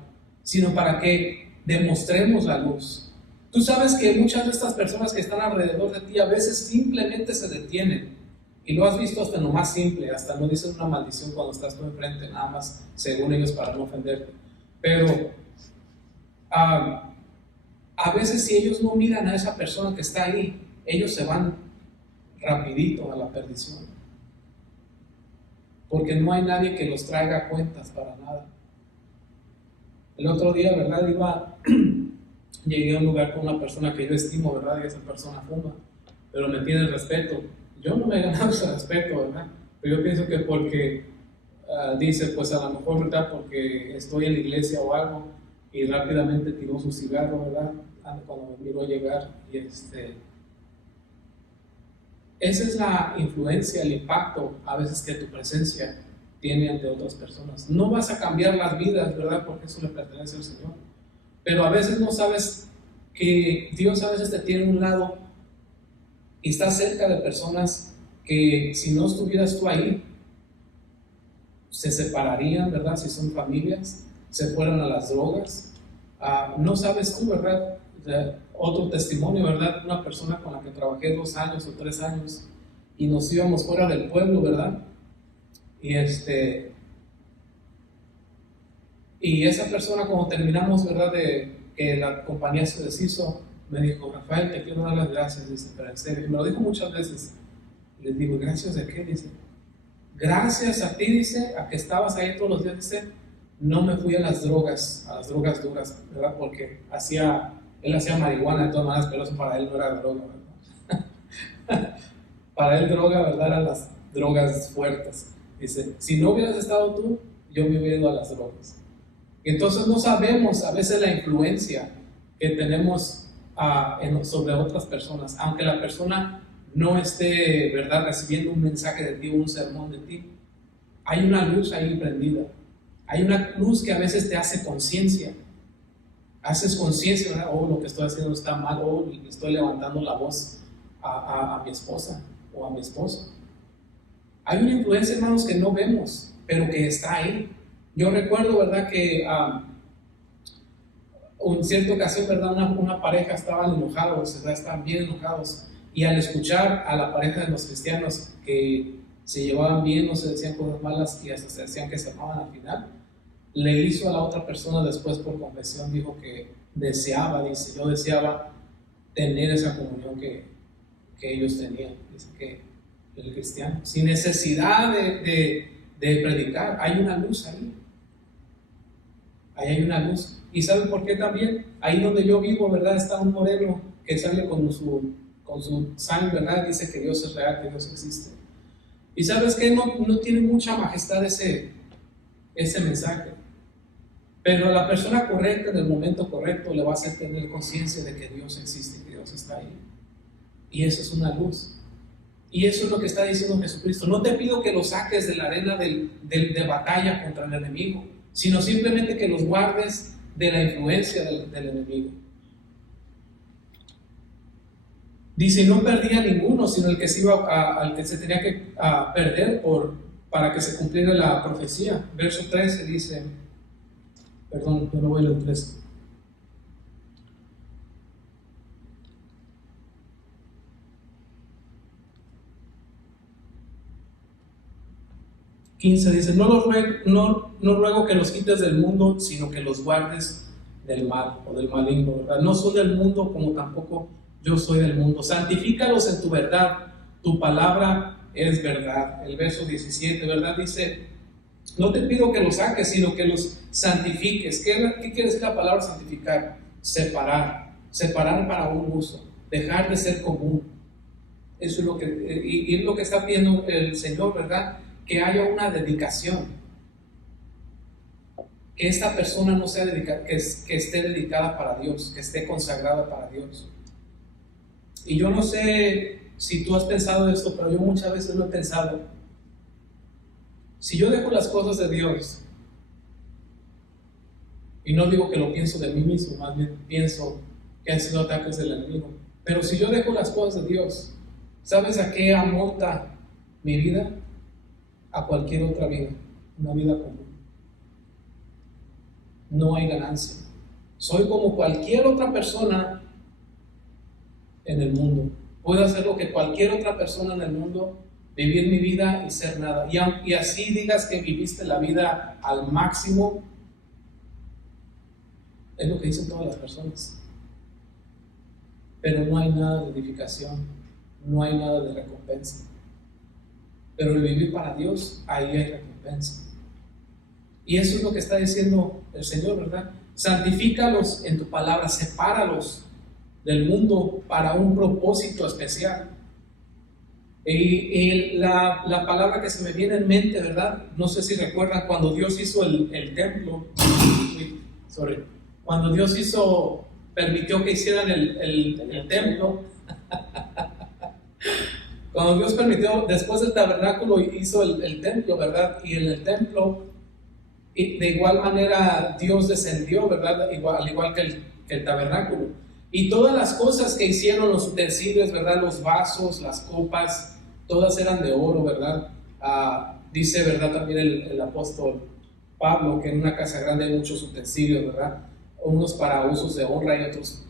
sino para que demostremos la luz. Tú sabes que muchas de estas personas que están alrededor de ti a veces simplemente se detienen. Y lo has visto hasta en lo más simple, hasta no dicen una maldición cuando estás tú enfrente, nada más según ellos para no ofenderte. Pero a veces si ellos no miran a esa persona que está ahí, ellos se van rapidito a la perdición. Porque no hay nadie que los traiga cuentas para nada. El otro día, ¿verdad?, llegué a un lugar con una persona que yo estimo, ¿verdad?, y esa persona fuma, pero me tiene respeto. Yo no me he ganado ese respeto, ¿verdad? Pero yo pienso que porque dice, pues a lo mejor, ¿verdad?, porque estoy en la iglesia o algo, y rápidamente tiró su cigarro, ¿verdad?, cuando me miró llegar. Y esa es la influencia, el impacto a veces que tu presencia tiene ante otras personas. No vas a cambiar las vidas, ¿verdad?, porque eso le pertenece al Señor. Pero a veces no sabes que Dios a veces te tiene a un lado y estás cerca de personas que si no estuvieras tú ahí, se separarían, ¿verdad?, si son familias, se fueran a las drogas. No sabes tú, ¿verdad?, otro testimonio, ¿verdad? Una persona con la que trabajé 2 años o 3 años y nos íbamos fuera del pueblo, ¿verdad? Y y esa persona, cuando terminamos, ¿verdad? De que la compañía se deshizo, me dijo: Rafael, te quiero dar las gracias. Dice: pero en serio, y me lo dijo muchas veces. Y les digo: ¿gracias de qué? Dice: gracias a ti, dice, a que estabas ahí todos los días, dice, no me fui a las drogas duras, ¿verdad? Porque él hacía marihuana de todas maneras, pero eso para él no era droga, ¿verdad? Para él droga, ¿verdad? Eran las drogas fuertes. Dice: si no hubieras estado tú, yo me hubiera ido a las drogas. Entonces no sabemos a veces la influencia que tenemos sobre otras personas, aunque la persona no esté, ¿verdad?, recibiendo un mensaje de ti, un sermón de ti. Hay una luz ahí prendida. Hay una luz que a veces te hace conciencia. Haces conciencia, ¿verdad? Oh, lo que estoy haciendo está mal. Oh, estoy levantando la voz a mi esposa o a mi esposo. Hay una influencia, hermanos, que no vemos, pero que está ahí. Yo recuerdo, ¿verdad?, que en cierta ocasión, ¿verdad?, una pareja estaban enojados, ¿verdad? Estaban bien enojados. Y al escuchar a la pareja de los cristianos que se llevaban bien, no se decían cosas malas y hasta se decían que se amaban al final, le hizo a la otra persona después por confesión, dijo que deseaba, dice: yo deseaba tener esa comunión que ellos tenían. Dice que el cristiano, sin necesidad de predicar, hay una luz ahí. Ahí hay una luz. ¿Y saben por qué también? Ahí donde yo vivo, ¿verdad?, está un moreno que sale con su sangre, ¿verdad? Dice que Dios es real, que Dios existe. Y sabes que no tiene mucha majestad ese mensaje, pero la persona correcta en el momento correcto le va a hacer tener conciencia de que Dios existe y que Dios está ahí. Y eso es una luz. Y eso es lo que está diciendo Jesucristo: no te pido que los saques de la arena de batalla contra el enemigo, sino simplemente que los guardes de la influencia del enemigo. Dice: no perdía ninguno, sino el que al que se tenía que perder para que se cumpliera la profecía. Verso 13 dice, perdón, yo no voy a leer 13. Dice: no ruego que los quites del mundo, sino que los guardes del mal o del maligno, ¿verdad? No son del mundo, como tampoco yo soy del mundo. Santifícalos en tu verdad, tu palabra es verdad. El verso 17, ¿verdad? Dice: no te pido que los saques, sino que los santifiques. ¿Qué quiere decir la palabra santificar? Separar para un uso, dejar de ser común. Eso es lo que, y es lo que está pidiendo el Señor, ¿verdad? Que haya una dedicación, que esta persona no sea dedicada, que esté dedicada para Dios, que esté consagrada para Dios. Y yo no sé si tú has pensado esto, pero yo muchas veces lo he pensado. Si yo dejo las cosas de Dios, y no digo que lo pienso de mí mismo, más bien pienso que han sido ataques del enemigo, pero si yo dejo las cosas de Dios, ¿sabes a qué amolta mi vida? A cualquier otra vida, una vida común. No hay ganancia. Soy como cualquier otra persona en el mundo. Puedo hacer lo que cualquier otra persona en el mundo, vivir mi vida y ser nada. Y así digas que viviste la vida al máximo, es lo que dicen todas las personas. Pero no hay nada de edificación, no hay nada de recompensa. Pero el vivir para Dios, ahí hay recompensa. Y eso es lo que está diciendo el Señor, ¿verdad? Santifícalos en tu palabra, sepáralos del mundo para un propósito especial. Y la palabra que se me viene en mente, ¿verdad? No sé si recuerdan cuando Dios hizo el templo. Cuando Dios permitió que hicieran el templo. Cuando Dios permitió, después del tabernáculo hizo el templo, ¿verdad? Y en el templo, de igual manera, Dios descendió, ¿verdad? Al igual que el tabernáculo. Y todas las cosas que hicieron, los utensilios, ¿verdad? Los vasos, las copas, todas eran de oro, ¿verdad? Dice, ¿verdad? También el apóstol Pablo, que en una casa grande hay muchos utensilios, ¿verdad? Unos para usos de honra y otros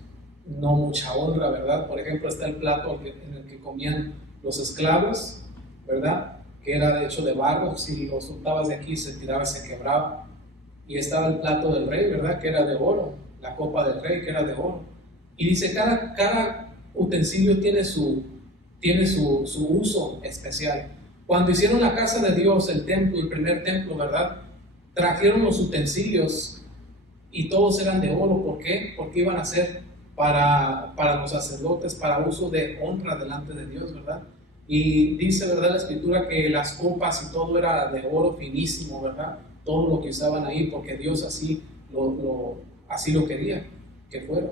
no mucha honra, ¿verdad? Por ejemplo, está el plato en el que comían los esclavos, ¿verdad? Que era de hecho de barro, si lo soltabas de aquí se tiraba, se quebraba. Y estaba el plato del rey, ¿verdad? Que era de oro, la copa del rey, que era de oro. Y dice, cada utensilio tiene su uso especial. Cuando hicieron la casa de Dios, el templo, el primer templo, ¿verdad? Trajeron los utensilios y todos eran de oro. ¿Por qué? Porque iban a ser para los sacerdotes, para uso de honra delante de Dios, ¿verdad? Y dice, ¿verdad?, la escritura que las copas y todo era de oro finísimo, ¿verdad? Todo lo que usaban ahí, porque Dios así lo quería que fuera.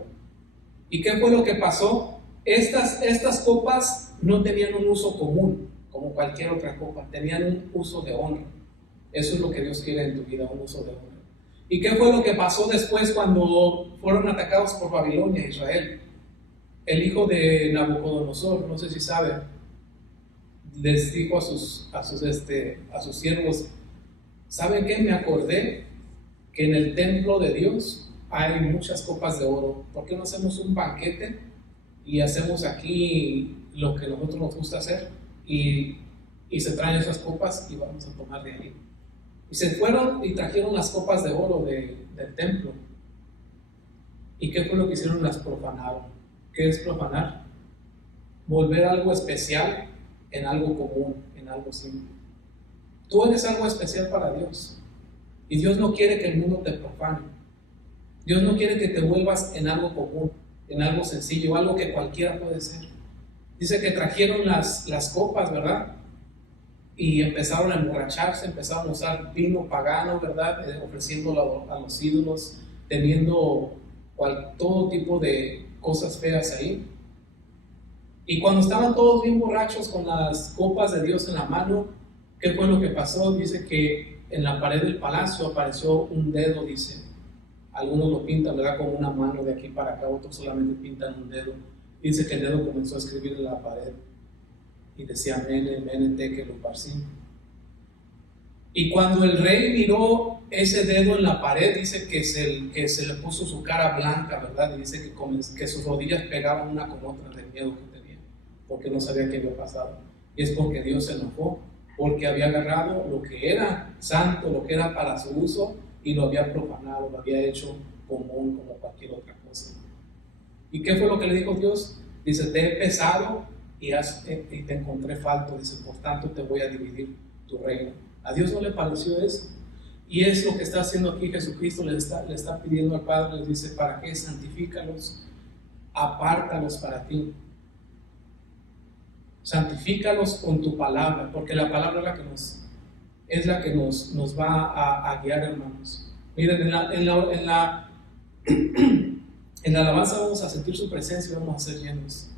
¿Y qué fue lo que pasó? Estas copas no tenían un uso común, como cualquier otra copa, tenían un uso de honra. Eso es lo que Dios quiere en tu vida, un uso de honra. ¿Y qué fue lo que pasó después cuando fueron atacados por Babilonia, Israel? El hijo de Nabucodonosor, no sé si saben, les dijo a sus siervos, ¿saben qué? Me acordé que en el templo de Dios hay muchas copas de oro. ¿Por qué no hacemos un banquete y hacemos aquí lo que a nosotros nos gusta hacer? Y se traen esas copas y vamos a tomar de ahí. Y se fueron y trajeron las copas de oro del templo. ¿Y qué fue lo que hicieron? Las profanaron. ¿Qué es profanar? Volver algo especial en algo común, en algo simple. Tú eres algo especial para Dios. Y Dios no quiere que el mundo te profane. Dios no quiere que te vuelvas en algo común, en algo sencillo, algo que cualquiera puede ser. Dice que trajeron las copas, ¿verdad? Y empezaron a emborracharse, empezaron a usar vino pagano, ¿verdad? Ofreciéndolo a los ídolos, teniendo todo tipo de cosas feas ahí. Y cuando estaban todos bien borrachos con las copas de Dios en la mano, ¿qué fue lo que pasó? Dice que en la pared del palacio apareció un dedo, dice. Algunos lo pintan, ¿verdad?, como una mano de aquí para acá, otros solamente pintan un dedo. Dice que el dedo comenzó a escribir en la pared y decía Mene, Mene, Tekel, Uparsin. Y cuando el rey miró ese dedo en la pared, dice que se le puso su cara blanca, ¿verdad? Y dice que sus rodillas pegaban una con otra del miedo que tenía, porque no sabía qué había pasado. Y es porque Dios se enojó, porque había agarrado lo que era santo, lo que era para su uso, y lo había profanado, lo había hecho común como cualquier otra cosa. ¿Y qué fue lo que le dijo Dios? Dice, te he pesado y te encontré falto. Dice, por tanto te voy a dividir tu reino. A Dios no le pareció eso. Y es lo que está haciendo aquí Jesucristo. Le está pidiendo al Padre, les dice, ¿para qué? Santifícalos, apártalos para ti. Santifícalos con tu palabra, porque la palabra es la que nos va a guiar, hermanos. Miren, en la alabanza vamos a sentir su presencia y vamos a ser llenos,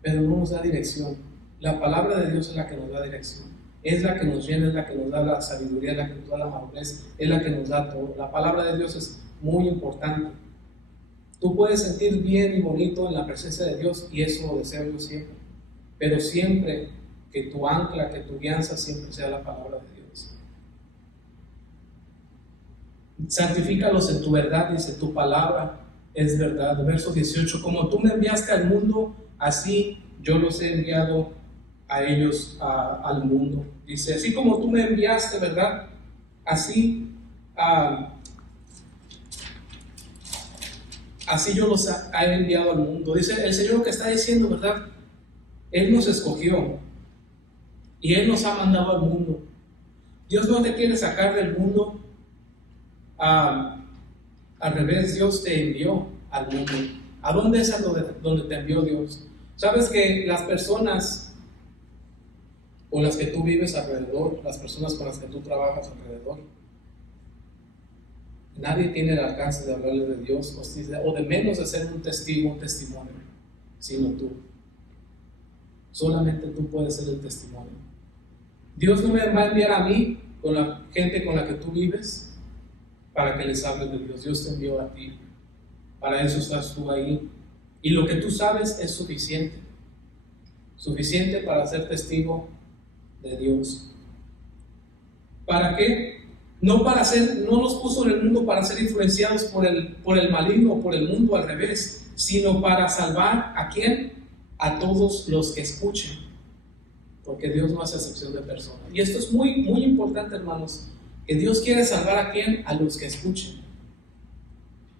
pero no nos da dirección. La palabra de Dios es la que nos da dirección, es la que nos llena, es la que nos da la sabiduría, es la que nos da la madurez, es la que nos da todo. La palabra de Dios es muy importante. Tú puedes sentir bien y bonito en la presencia de Dios, y eso lo deseo yo siempre, pero siempre que tu ancla, que tu guianza siempre sea la palabra de Dios. Santifícalos en tu verdad, dice, tu palabra es verdad. Verso 18, como tú me enviaste al mundo, así yo los he enviado a ellos al mundo. Dice, así como tú me enviaste, ¿verdad? Así yo los he enviado al mundo. Dice el Señor, lo que está diciendo, ¿verdad? Él nos escogió y Él nos ha mandado al mundo. Dios no te quiere sacar del mundo. Al revés, Dios te envió al mundo. ¿A dónde es donde te envió Dios? Sabes que las personas con las que tú vives alrededor, las personas con las que tú trabajas alrededor, nadie tiene el alcance de hablarle de Dios o de menos de ser un testimonio, sino tú. Solamente tú puedes ser el testimonio. Dios no me va a enviar a mí con la gente con la que tú vives para que les hables de Dios. Dios te envió a ti. Para eso estás tú ahí. Y lo que tú sabes es suficiente. Suficiente para ser testigo de Dios. ¿Para qué? No nos puso en el mundo para ser influenciados por el maligno o por el mundo, al revés, sino para salvar ¿a quién? A todos los que escuchen, porque Dios no hace excepción de personas. Y esto es muy, muy importante, hermanos, que Dios quiere salvar ¿a quién? A los que escuchen.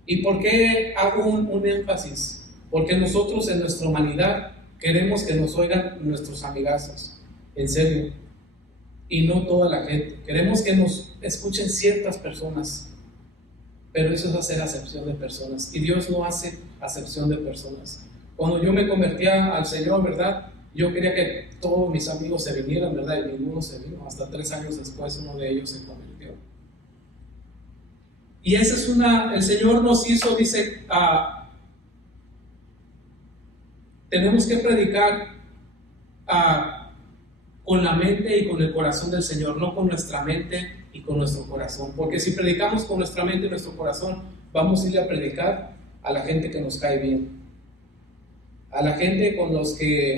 ¿Y por qué hago un énfasis? Porque nosotros en nuestra humanidad queremos que nos oigan nuestros amigazos, en serio, y no toda la gente. Queremos que nos escuchen ciertas personas, pero eso es hacer acepción de personas, y Dios no hace acepción de personas. Cuando yo me convertía al Señor, ¿verdad? Yo quería que todos mis amigos se vinieran, ¿verdad? Y ninguno se vino. Hasta 3 años después uno de ellos se convirtió. Y esa es el Señor nos hizo, dice, tenemos que predicar con la mente y con el corazón del Señor, no con nuestra mente y con nuestro corazón. Porque si predicamos con nuestra mente y nuestro corazón, vamos a ir a predicar a la gente que nos cae bien, a la gente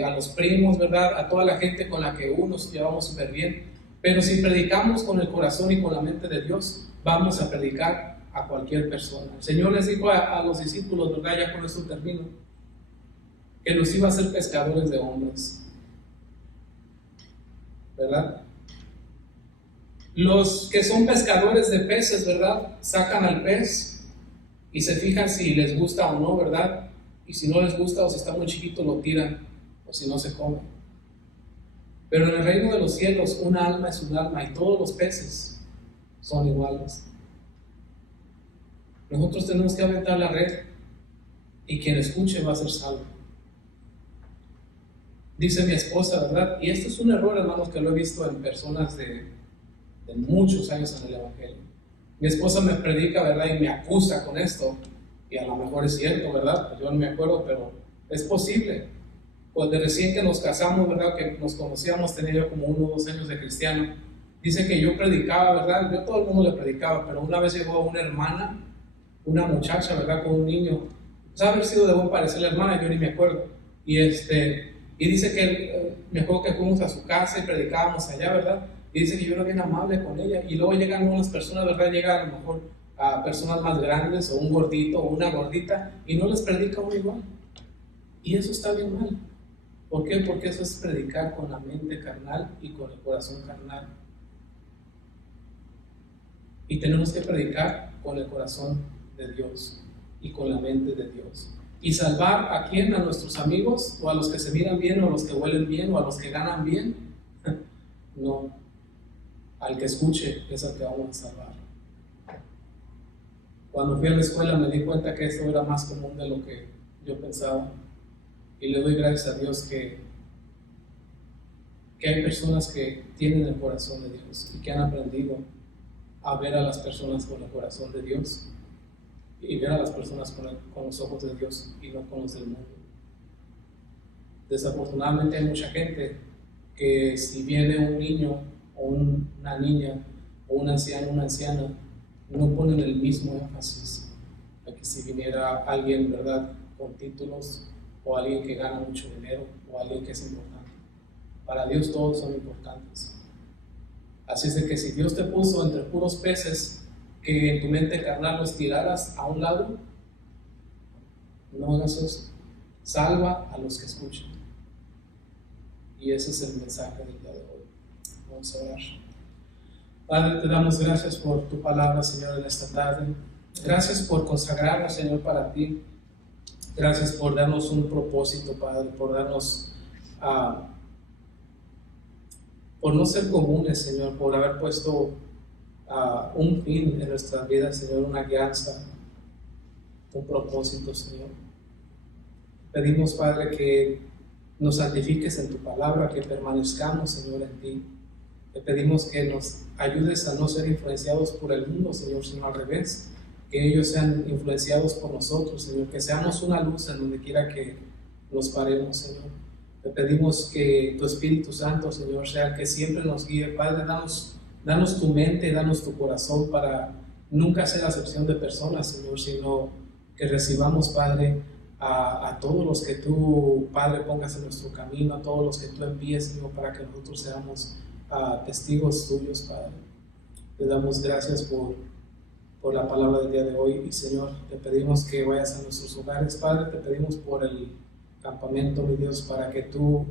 a los primos, ¿verdad? A toda la gente con la que nos llevamos súper bien. Pero si predicamos con el corazón y con la mente de Dios, vamos a predicar a cualquier persona. El Señor les dijo a los discípulos, ¿verdad? Ya con esto termino, que los iba a hacer pescadores de hombres, ¿verdad? Los que son pescadores de peces, ¿verdad? Sacan al pez y se fijan si les gusta o no, ¿verdad? Y si no les gusta o si está muy chiquito lo tiran, o si no se come. Pero en el reino de los cielos un alma es un alma y todos los peces son iguales. Nosotros tenemos que aventar la red y quien escuche va a ser salvo. Dice mi esposa, ¿verdad? Y esto es un error, hermanos, que lo he visto en personas de muchos años en el Evangelio. Mi esposa me predica, ¿verdad? Y me acusa con esto. Y a lo mejor es cierto, ¿verdad? Pues yo no me acuerdo, pero es posible. Pues de recién que nos casamos, ¿verdad? Que nos conocíamos, tenía yo como 1 o 2 años de cristiano. Dice que yo predicaba, ¿verdad? Yo a todo el mundo le predicaba, pero una vez llegó una hermana, una muchacha, ¿verdad? Con un niño. Pues haber sido de buen parecer la hermana, yo ni me acuerdo. Y dice que, me acuerdo que fuimos a su casa y predicábamos allá, ¿verdad? Y dice que yo era bien amable con ella. Y luego llegan unas personas, ¿verdad? Llega a lo mejor a personas más grandes, o un gordito, o una gordita, y no les predica uno igual. Y eso está bien mal. ¿Por qué? Porque eso es predicar con la mente carnal y con el corazón carnal. Y tenemos que predicar con el corazón de Dios y con la mente de Dios. ¿Y salvar a quién? ¿A nuestros amigos? ¿O a los que se miran bien? ¿O a los que huelen bien? ¿O a los que ganan bien? No. Al que escuche es al que vamos a salvar. Cuando fui a la escuela me di cuenta que esto era más común de lo que yo pensaba. Y le doy gracias a Dios que hay personas que tienen el corazón de Dios y que han aprendido a ver a las personas con el corazón de Dios y ver a las personas con los ojos de Dios y no con los del mundo. Desafortunadamente hay mucha gente que si viene un niño o una niña o un anciano o una anciana, no ponen el mismo énfasis a que si viniera alguien, ¿verdad?, con títulos, o alguien que gana mucho dinero, o alguien que es importante. Para Dios todos son importantes. Así es de que si Dios te puso entre puros peces, que en tu mente carnal los tiraras a un lado, no hagas eso. Salva a los que escuchan. Y ese es el mensaje del día de hoy. Vamos a orar. Padre, te damos gracias por tu palabra, Señor, en esta tarde. Gracias por consagrarnos, Señor, para ti. Gracias por darnos un propósito, Padre, por darnos, por no ser comunes, Señor, por haber puesto un fin en nuestras vidas, Señor, una guianza, un propósito, Señor. Pedimos, Padre, que nos santifiques en tu palabra, que permanezcamos, Señor, en ti. Te pedimos que nos ayudes a no ser influenciados por el mundo, Señor, sino al revés, que ellos sean influenciados por nosotros, Señor, que seamos una luz en donde quiera que nos paremos, Señor. Te pedimos que tu Espíritu Santo, Señor, sea el que siempre nos guíe. Padre, danos tu mente, danos tu corazón para nunca hacer acepción de personas, Señor, sino que recibamos, Padre, a todos los que tú, Padre, pongas en nuestro camino, a todos los que tú envíes, Señor, para que nosotros seamos testigos tuyos, Padre. Te damos gracias por por la palabra del día de hoy. Y Señor, te pedimos que vayas a nuestros hogares, Padre. Te pedimos por el campamento, mi Dios, para que tú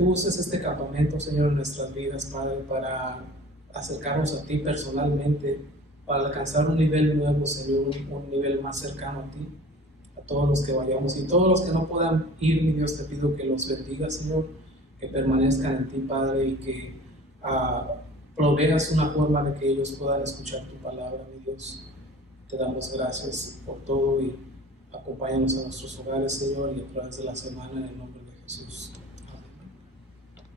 uses este campamento, Señor, en nuestras vidas, Padre, para acercarnos a ti personalmente, para alcanzar un nivel nuevo, Señor, un nivel más cercano a ti, a todos los que vayamos. Y todos los que no puedan ir, mi Dios, te pido que los bendiga, Señor, que permanezcan en ti, Padre, y que proveas una forma de que ellos puedan escuchar tu palabra, mi Dios. Te damos gracias por todo y acompáñanos a nuestros hogares, Señor, y a través de la semana, en el nombre de Jesús.